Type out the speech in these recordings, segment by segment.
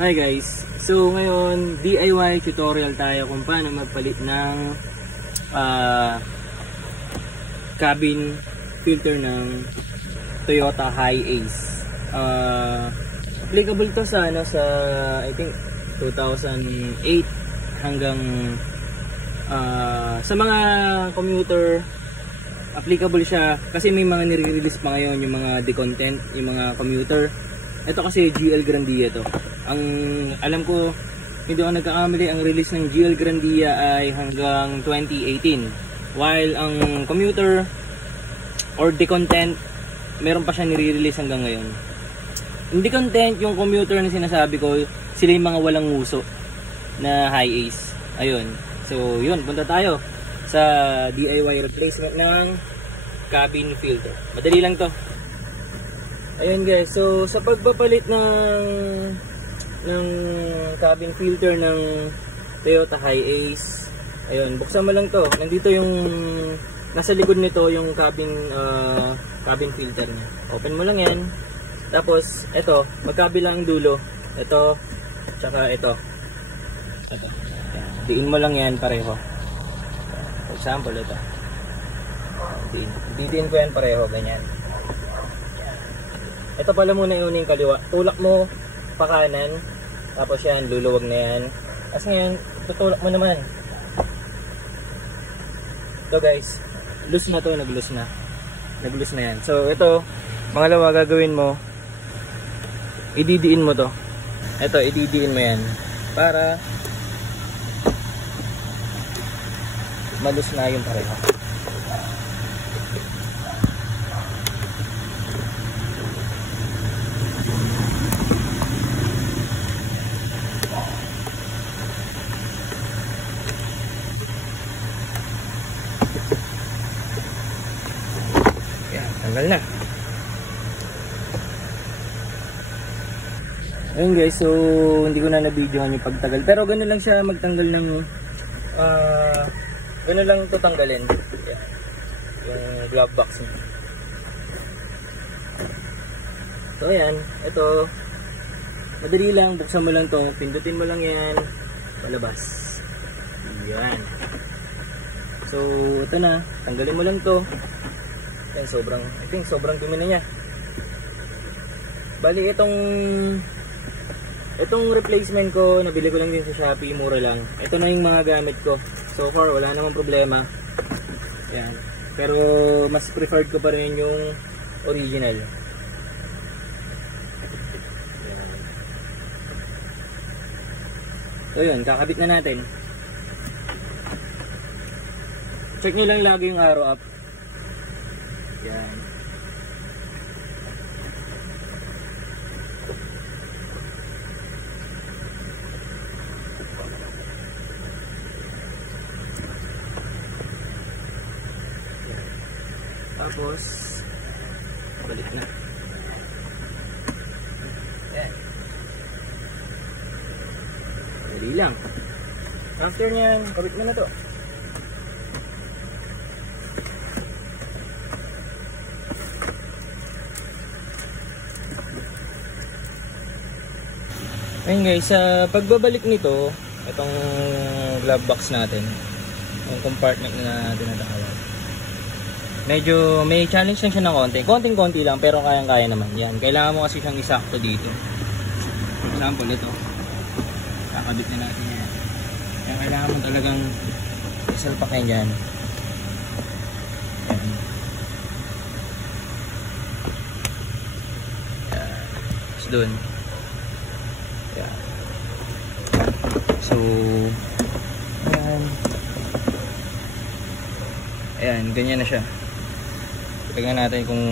Hi guys! So ngayon, DIY tutorial tayo kung paano magpalit ng cabin filter ng Toyota Hiace. Applicable to sa I think 2008 hanggang sa mga commuter. Applicable siya kasi may mga nire-release pa ngayon yung mga decontent, yung mga commuter. Ito kasi GL Grandia to. Ang alam ko, hindi ako nagkakamali, ang release ng GL Grandia ay hanggang 2018. While ang commuter or decontent, meron pa siya nire-release hanggang ngayon. Yung decontent, yung commuter na sinasabi ko, sila yung mga walang nguso na Hiace. Ayun. So, yun, punta tayo sa DIY replacement ng cabin filter. Madali lang to. Ayun guys, so sa pagpapalit ng cabin filter ng Toyota Hiace, ayun, buksan mo lang to. Nandito yung nasa likod nito yung cabin filter niya. Open mo lang yan. Tapos ito, magkabilang dulo. Ito, tsaka ito. Ito. Diin mo lang yan pareho. For example, ito. Diin ko yan pareho, ganyan. Ito pala muna yung kaliwa. Tulak mo pa kanan. Tapos yan, luluwag na yan. As ngayon, tutulak mo naman. Ito guys, loose na to, nag-loose na. Nag-loose na yan. So ito, pangalawa gagawin mo, ididiin mo to. Ito, ididiin mo yan. Para malus na yung pareho. Tanggal na. Ayun guys, so hindi ko na na-videohan yung pagtagal. Pero gano'n lang siya magtanggal ng gano'n lang ito tanggalin. Yeah. Yung glove box niya. So ayan, ito madali lang, buksan mo lang to, pindutin mo lang yan, palabas. Yan. So ito na, tanggalin mo lang to. Yan, I think sobrang dumi na niya. Bali itong replacement ko, nabili ko lang din sa Shopee, mura lang. Ito na yung mga gamit ko. So far, wala namang problema. Yan. Pero mas preferred ko pa rin yung original. Yan. So yun, kakabit na natin. Check nyo lang lagi yung arrow up. Yan. Tapos balik na. Yan. Dali lang. After nyan, kabit mo na to. Ayun guys, sa pagbabalik nito, itong glove box natin, yung compartment na tinatawag, medyo may challenge lang siya ng konting-konti lang, pero kayang-kaya naman yan. Kailangan mo kasi siyang isakto dito. For example, ito, kakabit na natin yan. Kaya kailangan mo talagang isalpakin yan. Yan. Tapos dun. So ayan, ganyan na siya. Tingnan natin kung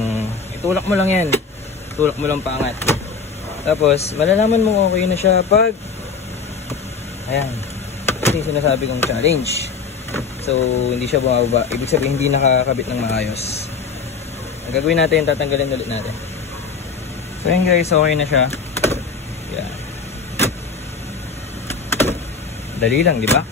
itulak mo lang yan, tulak mo lang paangat. Tapos malalaman mong okay na siya pag ayan, ito yung sinasabi kong challenge. So hindi siya bumababa, ibig sabihin hindi nakakabit ng maayos. Ang gagawin natin, tatanggalin ulit natin. So ayan guys, okay na siya. Yan. Dali lang, di ba?